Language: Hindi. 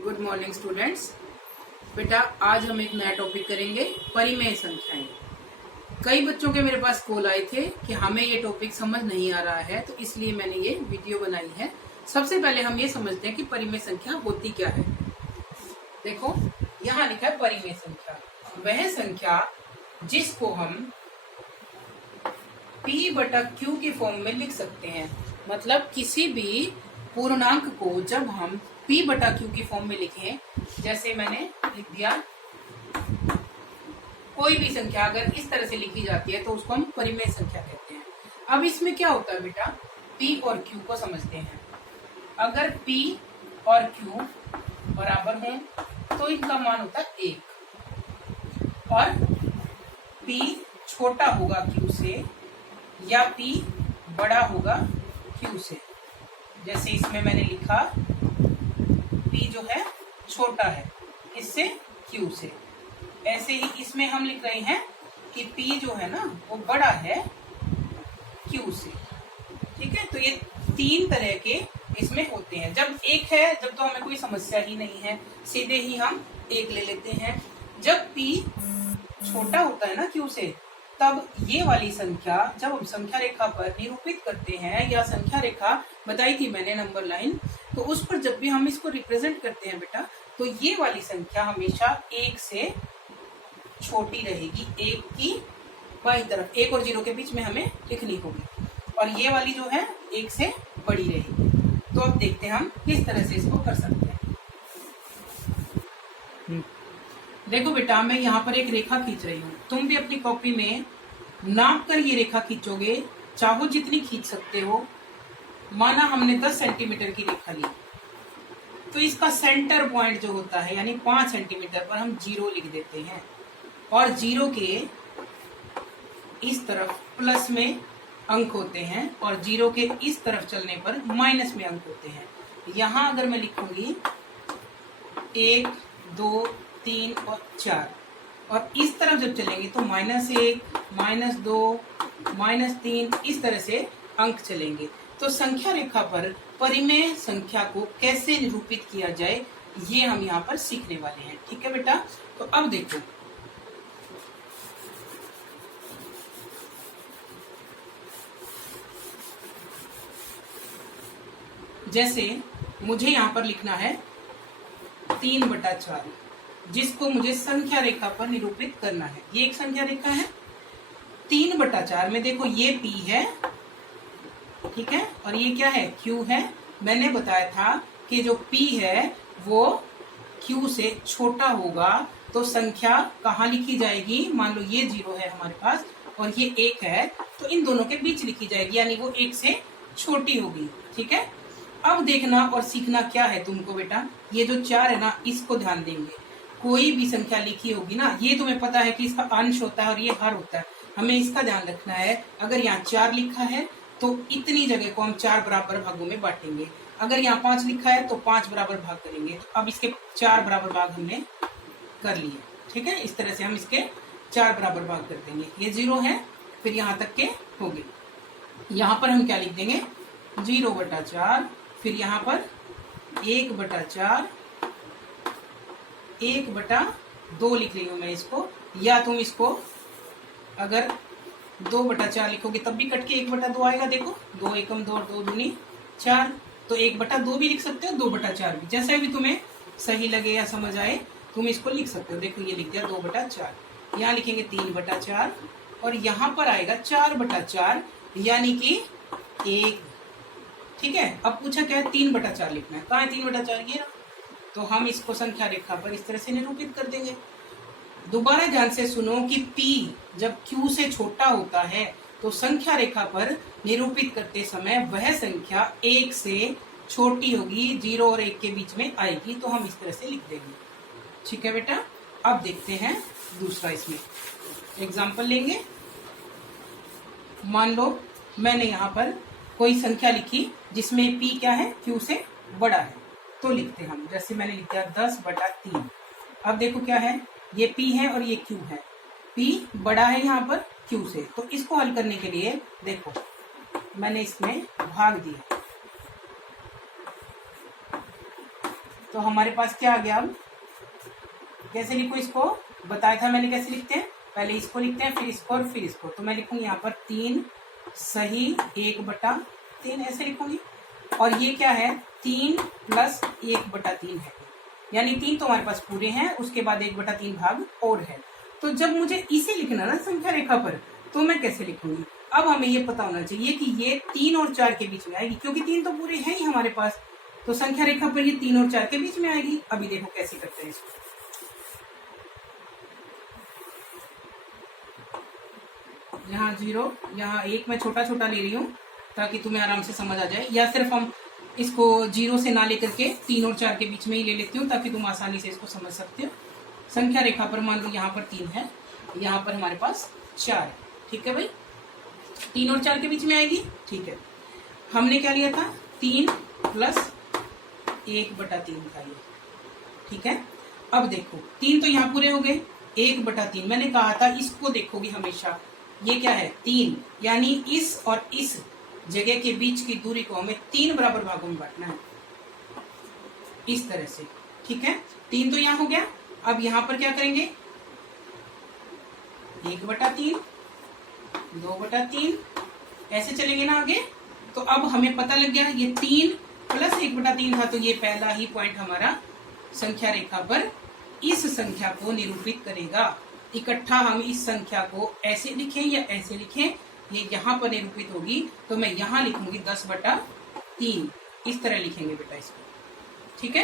Good morning students. बेटा आज हम एक नया टॉपिक करेंगे, परिमेय संख्याएं। कई बच्चों के मेरे पास कॉल आए थे कि हमें ये टॉपिक समझ नहीं आ रहा है, तो इसलिए मैंने ये वीडियो बनाई है। सबसे पहले हम ये समझते हैं कि परिमेय संख्या होती क्या है। देखो यहाँ लिखा है परिमेय संख्या, वह संख्या जिसको हम P/Q के फॉर्म में लिख सकते हैं। मतलब किसी भी पूर्णांक को जब हम P/Q की फॉर्म में लिखें, जैसे मैंने लिख दिया, कोई भी संख्या अगर इस तरह से लिखी जाती है तो उसको हम परिमेय संख्या कहते हैं। अब इसमें क्या होता है बेटा, P और Q को समझते हैं। अगर P और Q बराबर हों तो इनका मान होता है 1, और P छोटा होगा Q से या P बड़ा होगा Q से। जैसे इसमें मैंने लिखा P जो है छोटा है इससे Q से, ऐसे ही इसमें हम लिख रहे हैं कि P जो है ना वो बड़ा है Q से। ठीक है, तो ये तीन तरह के इसमें होते हैं। जब एक है जब तो हमें कोई समस्या ही नहीं है, सीधे ही हम एक ले लेते हैं। जब P छोटा होता है ना Q से, तब ये वाली संख्या जब हम संख्या रेखा पर निरूपित करते हैं, या संख्या रेखा बताई थी मैंने नंबर लाइन, तो उस पर जब भी हम इसको रिप्रेजेंट करते हैं बेटा, तो ये वाली संख्या हमेशा 1 से छोटी रहेगी। 1 की बाईं तरफ 1 और 0 के बीच में हमें लिखनी होगी, और ये वाली जो है 1 से बड़ी रहेगी। तो अब देखते हैं हम किस तरह से इसको कर सकते हैं। देखो बेटा, मैं यहाँ पर एक रेखा खींच रही हूँ। तुम भी अपनी कॉपी में नाप कर ये रेखा खींचोगे, चाहो जितनी खींच सकते हो। माना हमने 10 सेंटीमीटर की रेखा ली, तो इसका सेंटर पॉइंट जो होता है यानी 5 सेंटीमीटर पर हम 0 लिख देते हैं, और 0 के इस तरफ प्लस में अंक होते हैं, और 0 के इस तरफ चलने पर माइनस में अंक होते हैं। यहाँ अगर मैं लिखूंगी 1, 2, 3 और 4, और इस तरफ जब चलेंगे तो -1, -2, -3, इस तरह से अंक चलेंगे। तो संख्या रेखा पर परिमेय संख्या को कैसे निरूपित किया जाए, ये हम यहाँ पर सीखने वाले हैं। ठीक है बेटा, तो अब देखो, जैसे मुझे यहाँ पर लिखना है 3/4, जिसको मुझे संख्या रेखा पर निरूपित करना है। ये एक संख्या रेखा है। 3/4 में देखो ये P है, ठीक है, और ये क्या है, Q है। मैंने बताया था कि जो P है वो Q से छोटा होगा, तो संख्या कहाँ लिखी जाएगी। मान लो ये 0 है हमारे पास और ये 1 है, तो इन दोनों के बीच लिखी जाएगी, यानी वो 1 से छोटी होगी। ठीक है, अब देखना और सीखना क्या है तुमको बेटा, ये जो 4 है ना, इसको ध्यान देंगे। कोई भी संख्या लिखी होगी ना, ये तुम्हें पता है कि इसका अंश होता है और ये हर होता है, हमें इसका ध्यान रखना है। अगर यहाँ 4 लिखा है तो इतनी जगह को हम 4 बराबर भागों में बांटेंगे। अगर यहाँ 5 लिखा है तो 5 बराबर भाग करेंगे। तो अब इसके 4 बराबर भाग हमने कर लिए। ठीक है, इस तरह से हम इसके 4 बराबर भाग कर देंगे। ये 0 है, फिर यहाँ तक के हो गए। यहाँ पर हम क्या लिख देंगे, 0/4, फिर यहाँ पर 1/4, 1/2 लिख रही हूँ मैं इसको, या तुम इसको अगर 2/4 लिखोगे तब भी कट के 1/2 आएगा। देखो 2 एकम 2, 2 दूनी 4, तो 1/2 भी लिख सकते हो, 2/4 भी, जैसा भी तुम्हें सही लगे या समझ आए तुम इसको लिख सकते हो। देखो ये लिख दिया 2/4, यहाँ लिखेंगे 3/4, और यहाँ पर आएगा 4/4, यानी कि 1। ठीक है, अब पूछा क्या है, 3/4 लिखना है। कहाँ है 3/4, ये, तो हम इसको संख्या रेखा पर इस तरह से निरूपित कर देंगे। दोबारा ध्यान से सुनो कि P जब Q से छोटा होता है तो संख्या रेखा पर निरूपित करते समय वह संख्या 1 से छोटी होगी, 0 और 1 के बीच में आएगी, तो हम इस तरह से लिख देंगे। ठीक है बेटा, अब देखते हैं दूसरा, इसमें एग्जाम्पल लेंगे। मान लो मैंने यहाँ पर कोई संख्या लिखी जिसमें P क्या है, Q से बड़ा है, तो लिखते हैं हम। जैसे मैंने लिख दिया 10/3। अब देखो क्या है, ये P है और ये Q है। P बड़ा है यहाँ पर Q से, तो इसको हल करने के लिए देखो मैंने इसमें भाग दिया। तो हमारे पास क्या आ गया? अब कैसे लिखूं इसको? बताया था मैंने कैसे लिखते हैं। पहले इसको लिखते हैं, फिर इसको और फिर इसको। तो मैं लिखूंगी यहाँ पर 3 सही 1/3 ऐसे लिखूंगी। और ये क्या है? 3 + 1/3 है, यानी 3 तो हमारे पास पूरे हैं, उसके बाद 1/3 भाग और है। तो जब मुझे इसे लिखना ना संख्या रेखा पर, तो मैं कैसे लिखूंगी? अब हमें ये पता होना चाहिए कि ये 3 और 4 के बीच में आएगी, क्योंकि 3 तो पूरे हैं ही हमारे पास। तो संख्या रेखा पर ये 3 और 4 के बीच में आएगी। अभी देखो कैसे करते हैं इसको। यहाँ 0, यहाँ 1 मैं छोटा छोटा ले रही हूँ ताकि तुम्हें आराम से समझ आ जाए, या सिर्फ हम इसको 0 से ना लेकर के 3 और 4 के बीच में ही ले लेती हूँ ताकि तुम आसानी से इसको समझ सकते हो। संख्या रेखा पर मान लो यहाँ पर 3 है, यहाँ पर हमारे पास 4 है। ठीक है भाई, 3 और 4 के बीच में आएगी। ठीक है, हमने क्या लिया था? 3 + 1/3 था ये। ठीक है, अब देखो 3 तो यहाँ पूरे हो गए, 1/3 मैंने कहा था इसको देखोगी हमेशा। ये क्या है? 3, यानी इस और इस जगह के बीच की दूरी को हमें 3 बराबर भागों में बांटना है, इस तरह से। ठीक है, 3 तो यहाँ हो गया। अब यहाँ पर क्या करेंगे? 1/3, 2/3 ऐसे चलेंगे ना आगे। तो अब हमें पता लग गया ये 3 + 1/3 था, तो ये पहला ही पॉइंट हमारा संख्या रेखा पर इस संख्या को निरूपित करेगा। इकट्ठा हम इस संख्या को ऐसे लिखें या ऐसे लिखें, ये यहाँ पर निरूपित होगी। तो मैं यहाँ लिखूंगी 10/3, इस तरह लिखेंगे बेटा इसको। ठीक है।